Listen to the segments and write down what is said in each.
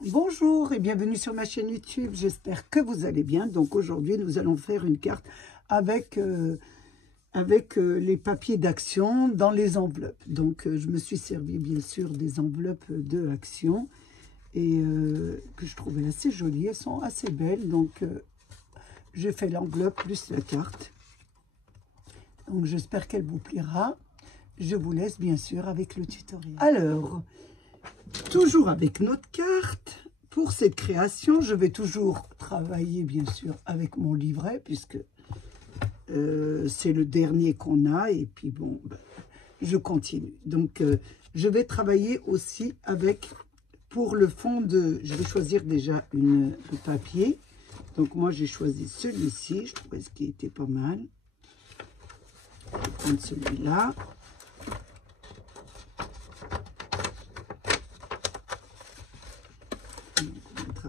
Bonjour et bienvenue sur ma chaîne YouTube, j'espère que vous allez bien. Donc aujourd'hui nous allons faire une carte avec, les papiers d'action dans les enveloppes. Donc je me suis servi bien sûr des enveloppes de Action et que je trouvais assez jolies, elles sont assez belles. Donc j'ai fait l'enveloppe plus la carte. Donc j'espère qu'elle vous plaira. Je vous laisse bien sûr avec le tutoriel. Alors, toujours avec notre carte, pour cette création, je vais toujours travailler bien sûr avec mon livret, puisque c'est le dernier qu'on a, et puis bon, ben, je continue. Donc, je vais travailler aussi avec, pour le fond de, je vais choisir déjà le papier. Donc moi, j'ai choisi celui-ci, je trouvais ce qui était pas mal. Je vais prendre celui-là.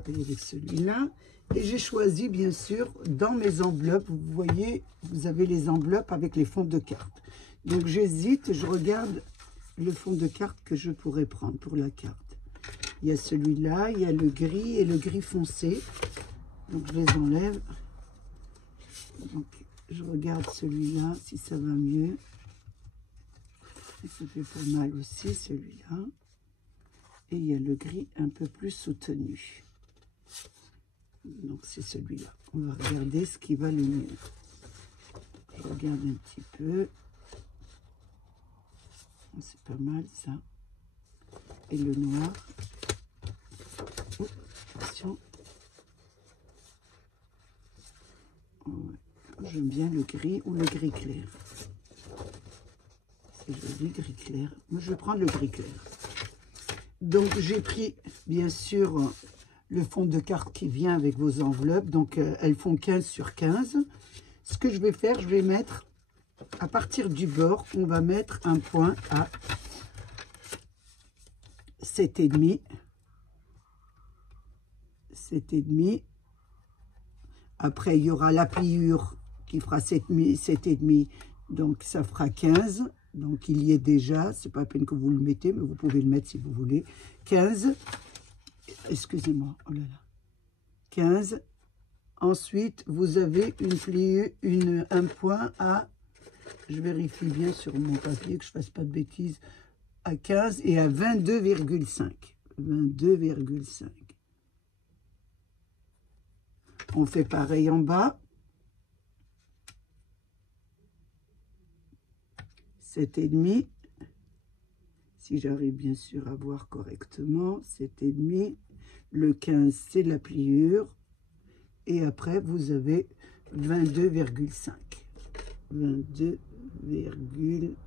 Avec celui-là, et j'ai choisi bien sûr dans mes enveloppes, vous voyez, vous avez les enveloppes avec les fonds de carte. Donc j'hésite, je regarde le fond de carte que je pourrais prendre pour la carte. Il y a celui-là, il y a le gris et le gris foncé, donc je les enlève. Donc je regarde celui-là si ça va mieux, et ça fait pas mal aussi celui-là, et il y a le gris un peu plus soutenu. Donc c'est celui-là. On va regarder ce qui va le mieux. Je regarde un petit peu. C'est pas mal ça. Et le noir. Oh, attention. Ouais. J'aime bien le gris ou le gris clair. C'est joli, gris clair. Moi je vais prendre le gris clair. Donc j'ai pris bien sûr le fond de carte qui vient avec vos enveloppes. Donc elles font 15 sur 15. Ce que je vais faire, je vais mettre, à partir du bord, on va mettre un point à 7,5. 7,5. Après, il y aura la pliure qui fera 7,5. Donc ça fera 15. Donc il y est déjà. C'est pas la peine que vous le mettez, mais vous pouvez le mettre si vous voulez. 15. Excusez-moi, oh là là, 15. Ensuite, vous avez une pliure, un point à, je vérifie bien sur mon papier que je ne fasse pas de bêtises, à 15 et à 22,5. 22,5. On fait pareil en bas. 7,5. Si j'arrive bien sûr à voir correctement, 7,5. Le 15, c'est la pliure. Et après, vous avez 22,5. 22,5.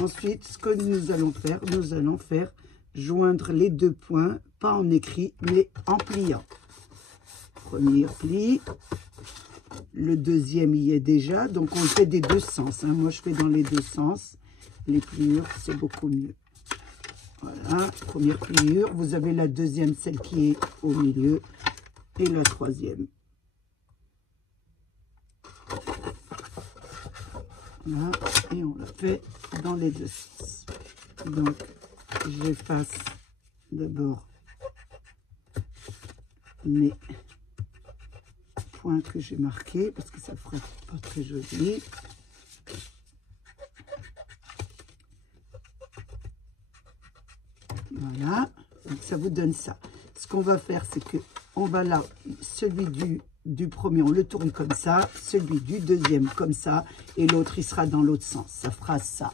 Ensuite, ce que nous allons faire joindre les deux points, pas en écrit, mais en pliant. Premier pli. Le deuxième y est déjà. Donc, on le fait des deux sens. Hein. Moi, je fais dans les deux sens. Les pliures, c'est beaucoup mieux. Voilà, première pliure. Vous avez la deuxième, celle qui est au milieu. Et la troisième. Voilà, et on la fait dans les deux sens. Donc, j'efface d'abord mes points que j'ai marqués, parce que ça ferait pas très joli. Voilà, donc ça vous donne ça. Ce qu'on va faire, c'est que on va là, celui du premier, on le tourne comme ça, celui du deuxième comme ça, et l'autre, il sera dans l'autre sens. Ça fera ça.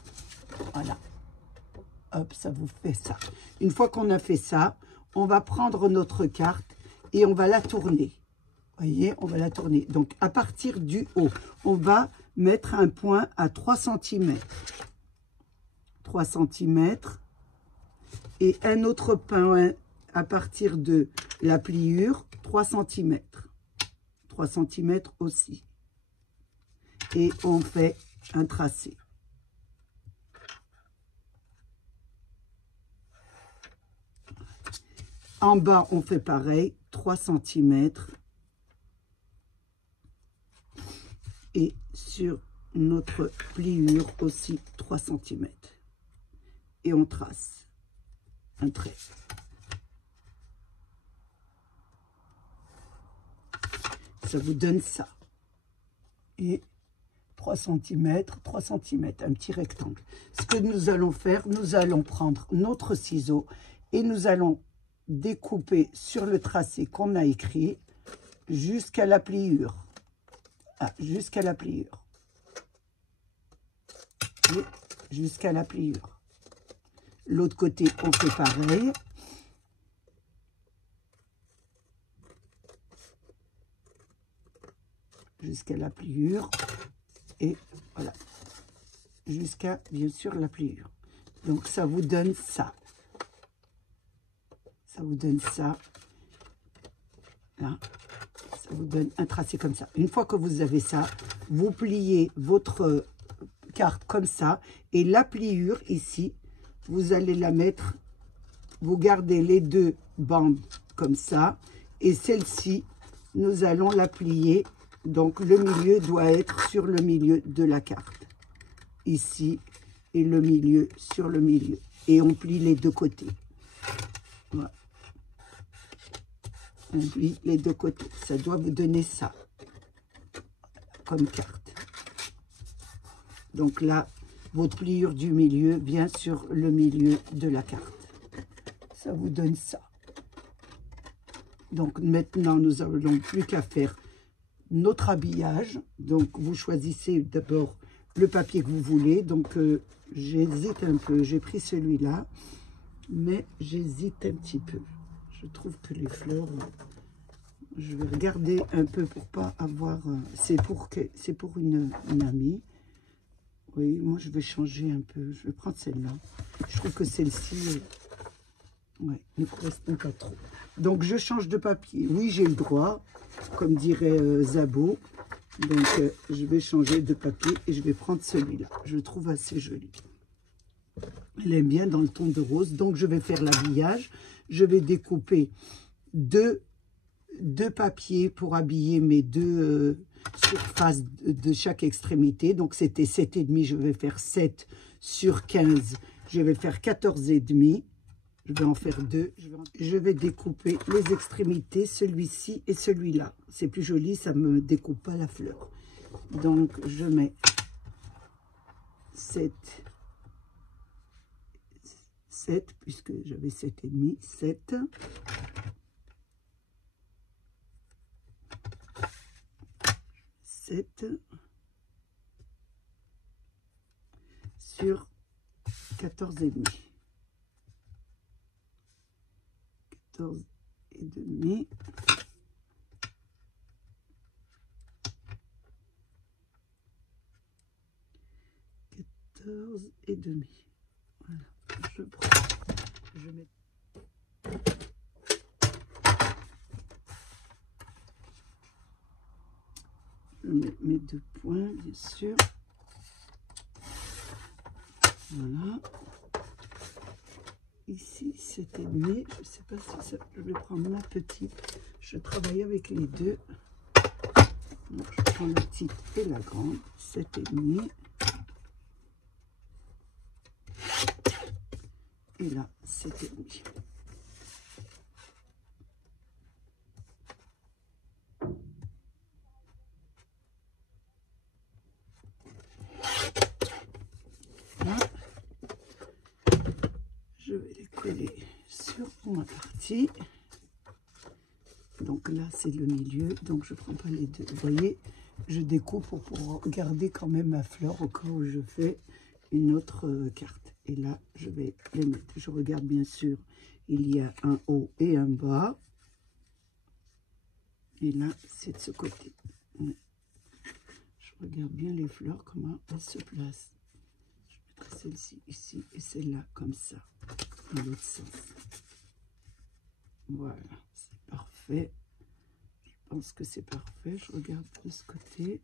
Voilà. Hop, ça vous fait ça. Une fois qu'on a fait ça, on va prendre notre carte et on va la tourner. Vous voyez, on va la tourner. Donc, à partir du haut, on va mettre un point à 3 cm. 3 cm. Et un autre point à partir de la pliure, 3 cm. 3 cm aussi. Et on fait un tracé. En bas, on fait pareil, 3 cm. Et sur notre pliure aussi, 3 cm. Et on trace. un trait. Ça vous donne ça. Et 3 cm, 3 cm, un petit rectangle. Ce que nous allons faire, nous allons prendre notre ciseau et nous allons découper sur le tracé qu'on a écrit jusqu'à la pliure. Ah, jusqu'à la pliure. Et jusqu'à la pliure. L'autre côté, on fait pareil. Jusqu'à la pliure. Et voilà. Jusqu'à, bien sûr, la pliure. Donc, ça vous donne ça. Ça vous donne ça. Là. Ça vous donne un tracé comme ça. Une fois que vous avez ça, vous pliez votre carte comme ça. Et la pliure, ici, vous allez la mettre, vous gardez les deux bandes comme ça. Et celle-ci, nous allons la plier. Donc, le milieu doit être sur le milieu de la carte. Ici, et le milieu sur le milieu. Et on plie les deux côtés. Voilà. On plie les deux côtés. Ça doit vous donner ça, comme carte. Donc là, votre pliure du milieu vient sur le milieu de la carte. Ça vous donne ça. Donc maintenant, nous n'avons plus qu'à faire notre habillage. Donc vous choisissez d'abord le papier que vous voulez. Donc j'hésite un peu. J'ai pris celui-là, mais j'hésite un petit peu. Je trouve que les fleurs, je vais regarder un peu pour pas avoir... c'est pour une amie. Oui, moi je vais changer un peu. Je vais prendre celle-là. Je trouve que celle-ci, ouais, ne correspond pas trop. Donc je change de papier. Oui, j'ai le droit, comme dirait Zabo. Donc je vais changer de papier et je vais prendre celui-là. Je le trouve assez joli. Elle aime bien dans le ton de rose. Donc je vais faire l'habillage. Je vais découper deux papiers pour habiller mes deux surfaces de chaque extrémité. Donc c'était 7,5. Je vais faire 7 sur 15. Je vais faire 14,5. Je vais en faire deux. Je vais découper les extrémités, celui-ci et celui-là. C'est plus joli, ça ne me découpe pas la fleur. Donc je mets 7, puisque j'avais 7,5, 7. Sur 14,5. 14,5. Voilà, je prends. Je mets. Je mets mes 2 points, bien sûr. Voilà. Ici, 7,5. Je ne sais pas si ça... Je vais prendre ma petite. Je travaille avec les deux. Donc, je prends la petite et la grande. 7,5. Et là, 7,5. Je vais les coller sur ma partie. Donc là, c'est le milieu. Donc, je ne prends pas les deux. Vous voyez, je découpe pour pouvoir garder quand même ma fleur au cas où je fais une autre carte. Et là, je vais les mettre. Je regarde bien sûr, il y a un haut et un bas. Et là, c'est de ce côté. Je regarde bien les fleurs, comment elles se placent. Je mettrai celle-ci ici et celle-là comme ça, dans l'autre sens. Voilà, c'est parfait. Je pense que c'est parfait. Je regarde de ce côté.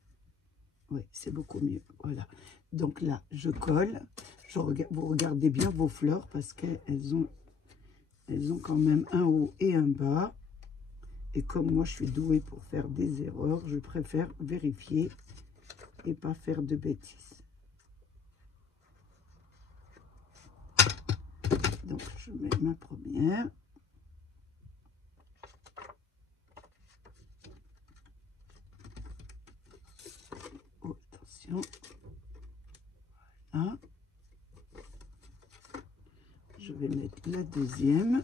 Oui, c'est beaucoup mieux. Voilà. Donc là, je colle. Vous regardez bien vos fleurs parce qu'elles ont quand même un haut et un bas. Et comme moi, je suis douée pour faire des erreurs, je préfère vérifier et pas faire de bêtises. Donc, je mets ma première. Oh, attention. Voilà. Je vais mettre la deuxième.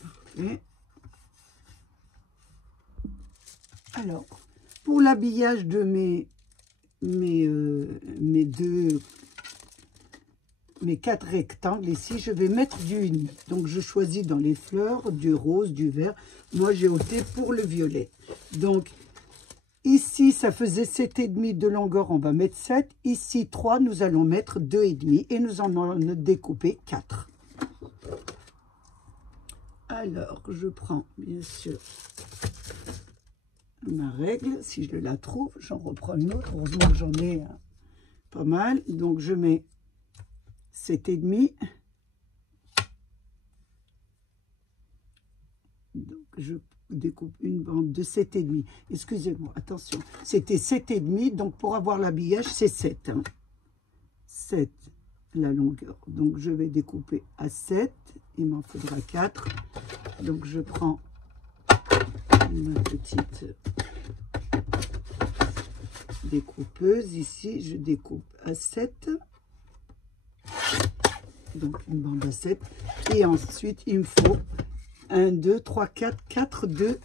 Parfait. Alors, pour l'habillage de mes 4 rectangles ici, je vais mettre du uni. Donc, je choisis dans les fleurs du rose, du vert. Moi, j'ai opté pour le violet. Donc, ici, ça faisait 7,5 de longueur, on va mettre 7. Ici, 3, nous allons mettre 2,5 et nous en allons découper 4. Alors, je prends, bien sûr, ma règle. Si je la trouve, j'en reprends une autre. Heureusement que j'en ai pas mal. Donc, je mets 7,5. Donc, je découpe une bande de 7,5. Excusez-moi, attention. C'était 7,5. Donc, pour avoir l'habillage, c'est 7. Hein. 7, la longueur. Donc, je vais découper à 7. Il m'en faudra 4. Donc, je prends ma petite découpeuse. Ici, je découpe à 7. Donc, une bande à 7. Et ensuite, il me faut 1, 2, 3, 4, 4, 2,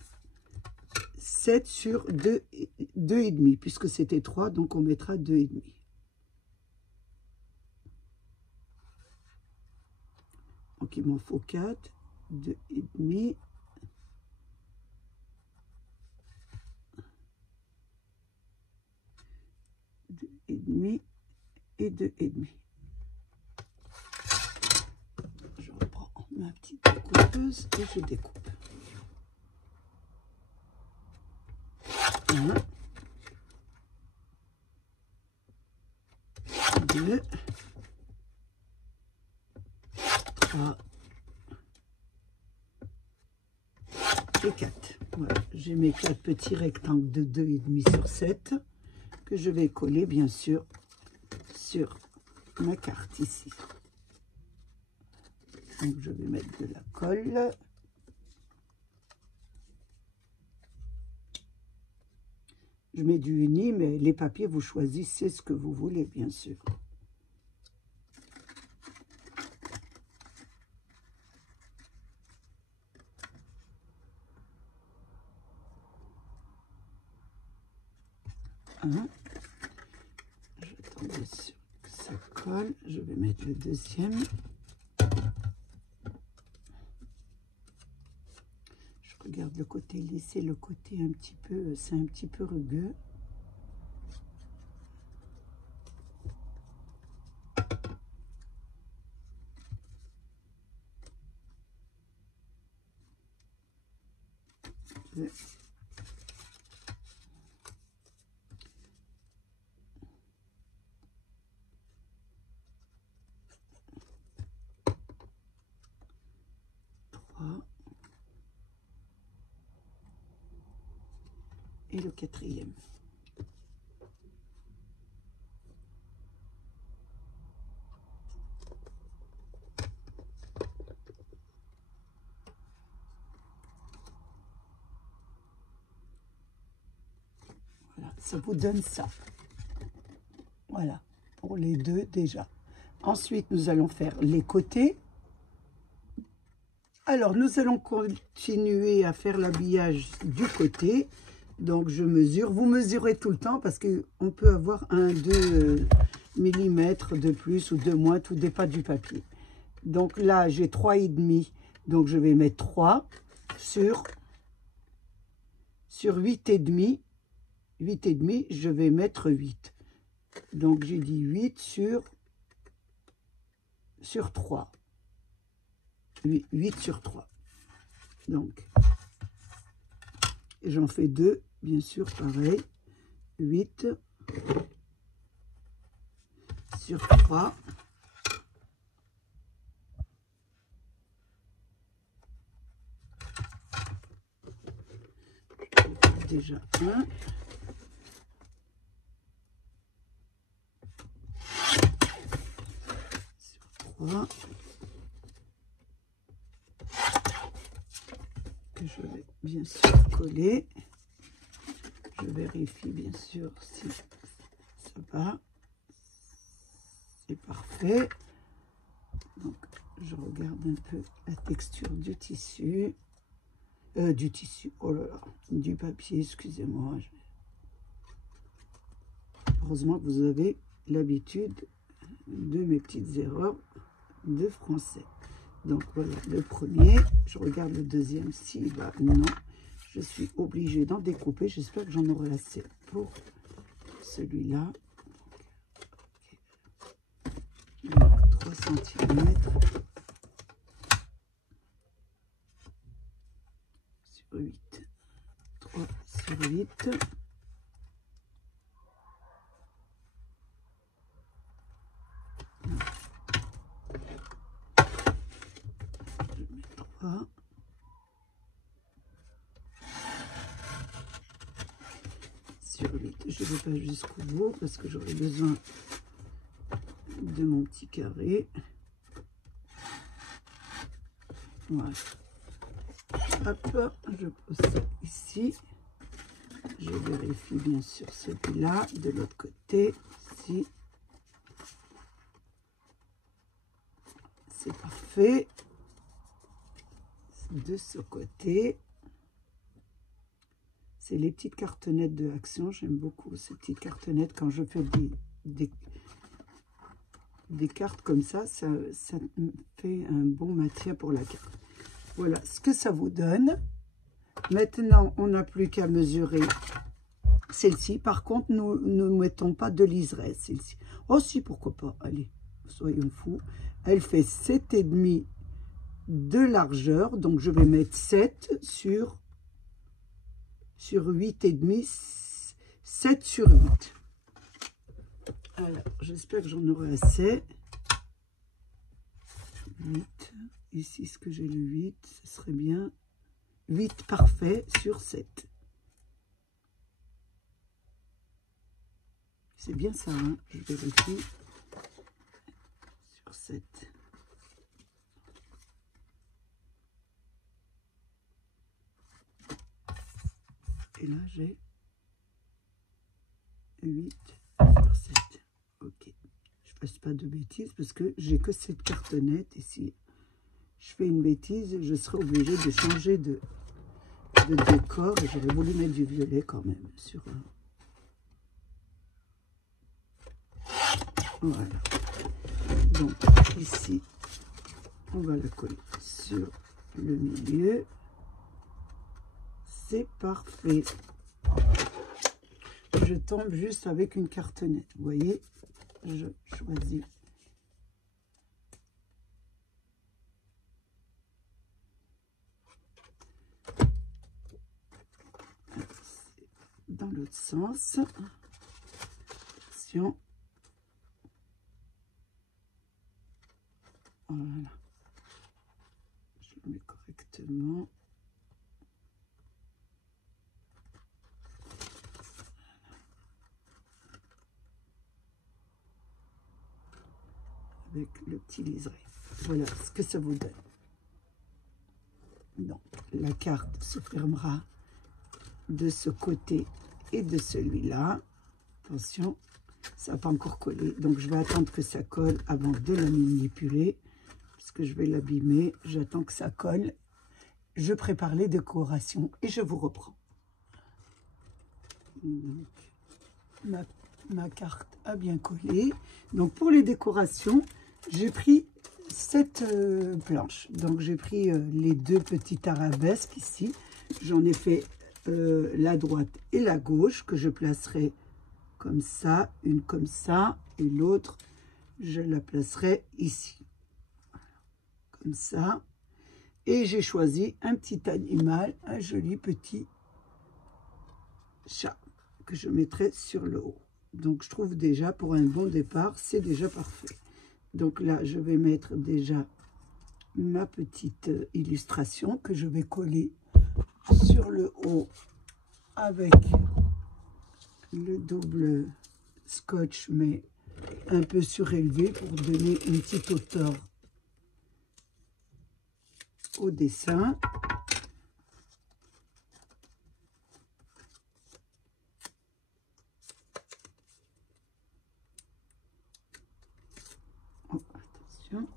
7 sur 2,5. Puisque c'était 3, donc on mettra 2,5. Donc, il m'en faut 4, 2,5. Et demi et 2,5. Je reprends ma petite découpeuse et je découpe. 1, 2, 3 et 4. Voilà, j'ai mes 4 petits rectangles de 2,5 sur 7 que je vais coller bien sûr sur ma carte ici. Donc je vais mettre de la colle. Je mets du uni, mais les papiers, vous choisissez ce que vous voulez, bien sûr. J'attends bien sûr que ça colle. Je vais mettre le deuxième. Je regarde le côté lissé, le côté un petit peu, c'est un petit peu rugueux. Et le quatrième. Voilà, ça vous donne ça. Voilà, pour les deux déjà. Ensuite, nous allons faire les côtés. Alors, nous allons continuer à faire l'habillage du côté. Donc, je mesure. Vous mesurez tout le temps parce qu'on peut avoir 1-2 mm de plus ou de moins. Tout dépend du papier. Donc là, j'ai 3,5. Donc, je vais mettre 3 sur 8,5. 8,5, je vais mettre 8. Donc, j'ai dit 8 sur 3. 8 sur 3. Donc, j'en fais 2, bien sûr, pareil. 8 sur 3. déjà un. Sur 3. Que je vais bien sûr coller. Je vérifie bien sûr si ça va. C'est parfait. Donc, je regarde un peu la texture du tissu. Oh là là, du papier, excusez-moi. Heureusement que vous avez l'habitude de mes petites erreurs de français. Donc voilà le premier. Je regarde le deuxième. Si, bah non. Je suis obligée d'en découper. J'espère que j'en aurai assez pour celui-là. 3 cm sur 8. 3 sur 8. Je mets 3. Sur 8. Je ne vais pas jusqu'au bout parce que j'aurai besoin de mon petit carré. Voilà. Hop, je pose ça ici. Je vérifie bien sûr celui-là de l'autre côté. Si c'est parfait. De ce côté, c'est les petites cartonnettes de Action. J'aime beaucoup ces petites cartonnettes quand je fais des cartes comme ça. Ça me fait un bon matière pour la carte. Voilà ce que ça vous donne. Maintenant, on n'a plus qu'à mesurer celle-ci. Par contre, nous ne mettons pas de liseresse, celle-ci. Oh si, pourquoi pas. Allez, soyons fous. Elle fait 7,5 de largeur. Donc, je vais mettre 7 sur 8,5. 7 sur 8. Alors, j'espère que j'en aurai assez. 8. Ici, est-ce que j'ai le 8? Ce serait bien. 8 parfait sur 7. C'est bien ça, hein? Je vérifie. Sur 7. Et là, j'ai 8 sur 7. Ok. Je ne fasse pas de bêtises parce que j'ai que cette cartonnette ici. Je fais une bêtise, je serai obligée de changer de décor. Et j'aurais voulu mettre du violet quand même sur un. Voilà. Donc ici, on va la coller sur le milieu. C'est parfait. Je tombe juste avec une cartonnette. Vous voyez, je choisis. Dans l'autre sens. Attention. Voilà. Je le mets correctement. Avec le petit liseré. Voilà ce que ça vous donne. Donc, la carte se fermera de ce côté et de celui-là. Attention, ça n'a pas encore collé. Donc, je vais attendre que ça colle avant de la manipuler. Parce que je vais l'abîmer. J'attends que ça colle. Je prépare les décorations et je vous reprends. Donc, ma carte a bien collé. Donc, pour les décorations, j'ai pris cette planche. Donc, j'ai pris les deux petites arabesques ici. J'en ai fait la droite et la gauche que je placerai comme ça, une comme ça et l'autre je la placerai ici, comme ça. Et j'ai choisi un petit animal, un joli petit chat que je mettrai sur le haut. Donc je trouve déjà pour un bon départ, c'est déjà parfait. Donc là, je vais mettre déjà ma petite illustration que je vais coller sur le haut avec le double scotch, mais un peu surélevé pour donner une petite hauteur au dessin. Oh, attention.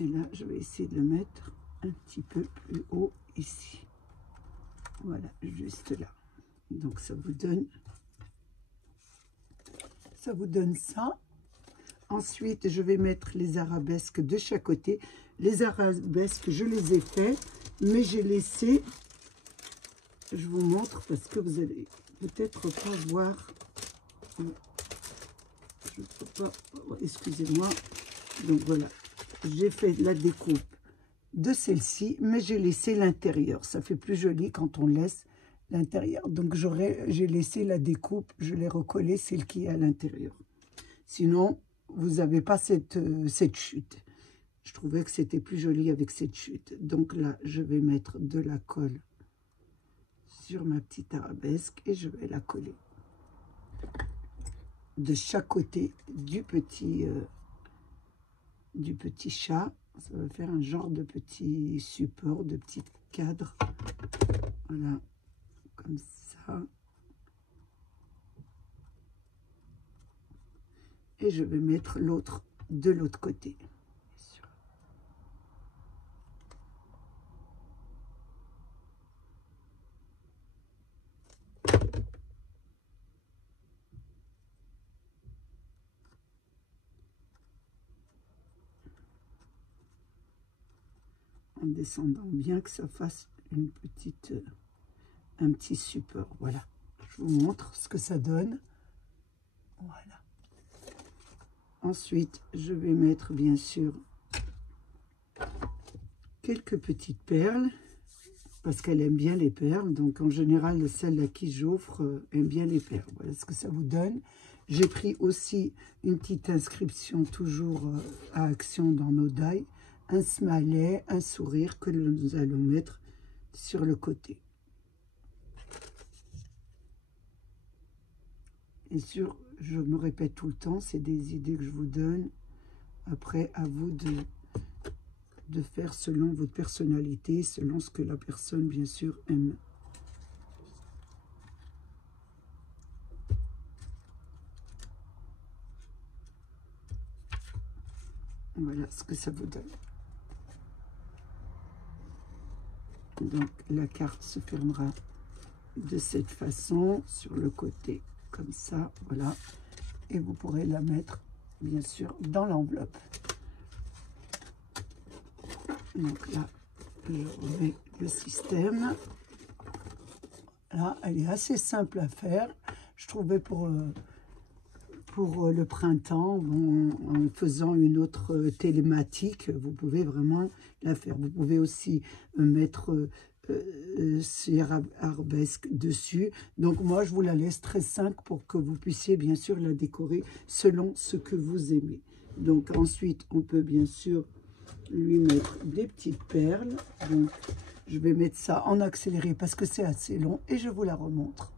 Et là, je vais essayer de le mettre un petit peu plus haut ici. Voilà, juste là. Donc, ça vous donne ça. Ensuite, je vais mettre les arabesques de chaque côté. Les arabesques, je les ai fait, mais j'ai laissé, je vous montre parce que vous allez peut-être pas voir. Je ne peux pas, excusez-moi. Donc voilà, j'ai fait la découpe de celle-ci, mais j'ai laissé l'intérieur. Ça fait plus joli quand on laisse l'intérieur. Donc j'ai laissé la découpe, je l'ai recollée, celle qui est à l'intérieur. Sinon, vous n'avez pas cette chute. Je trouvais que c'était plus joli avec cette chute. Donc là, je vais mettre de la colle sur ma petite arabesque et je vais la coller de chaque côté du petit chat. Ça va faire un genre de petit support, de petit cadre. Voilà, comme ça. Et je vais mettre l'autre de l'autre côté. En descendant bien, que ça fasse une petite, un petit support. Voilà, je vous montre ce que ça donne. Voilà. Ensuite, je vais mettre bien sûr quelques petites perles parce qu'elle aime bien les perles. Donc en général, celle à qui j'offre aime bien les perles. Voilà ce que ça vous donne. J'ai pris aussi une petite inscription toujours à action dans nos die, un smiley, un sourire que nous allons mettre sur le côté. Et sûr, je me répète tout le temps, c'est des idées que je vous donne. Après, à vous de faire selon votre personnalité, selon ce que la personne, bien sûr, aime. Voilà ce que ça vous donne. Donc, la carte se fermera de cette façon, sur le côté, comme ça, voilà. Et vous pourrez la mettre, bien sûr, dans l'enveloppe. Donc là, je remets le système. Là, elle est assez simple à faire. Je trouvais pour le printemps, en faisant une autre thématique, vous pouvez vraiment la faire. Vous pouvez aussi mettre ces arabesques dessus. Donc moi, je vous la laisse très simple pour que vous puissiez bien sûr la décorer selon ce que vous aimez. Donc ensuite, on peut bien sûr lui mettre des petites perles. Donc je vais mettre ça en accéléré parce que c'est assez long et je vous la remontre.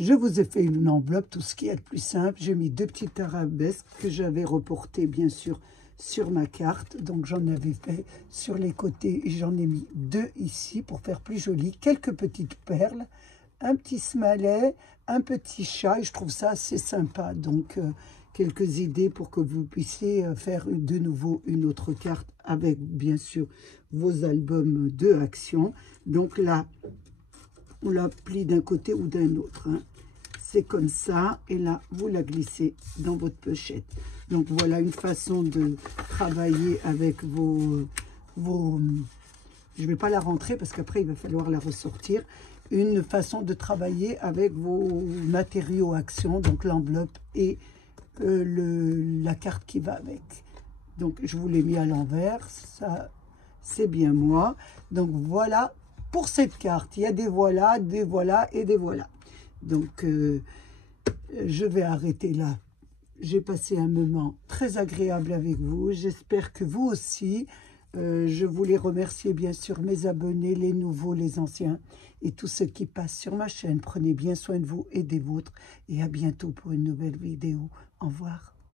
Je vous ai fait une enveloppe, tout ce qui est le plus simple. J'ai mis 2 petites arabesques que j'avais reportées, bien sûr, sur ma carte. Donc, j'en avais fait sur les côtés. Et j'en ai mis 2 ici pour faire plus joli. Quelques petites perles, un petit smallet, un petit chat. Et je trouve ça assez sympa. Donc, quelques idées pour que vous puissiez faire de nouveau une autre carte avec, bien sûr, vos albums de action. Donc là, on la plie d'un côté ou d'un autre. Hein. C'est comme ça. Et là, vous la glissez dans votre pochette. Donc, voilà une façon de travailler avec vos je ne vais pas la rentrer parce qu'après, il va falloir la ressortir. Une façon de travailler avec vos matériaux action, donc l'enveloppe et la carte qui va avec. Donc, je vous l'ai mis à l'envers. Ça, c'est bien moi. Donc, voilà pour cette carte. Il y a des voilà et des voilà. Donc, je vais arrêter là. J'ai passé un moment très agréable avec vous. J'espère que vous aussi. Je voulais remercier bien sûr mes abonnés, les nouveaux, les anciens et tous ceux qui passent sur ma chaîne. Prenez bien soin de vous et des vôtres. Et à bientôt pour une nouvelle vidéo. Au revoir.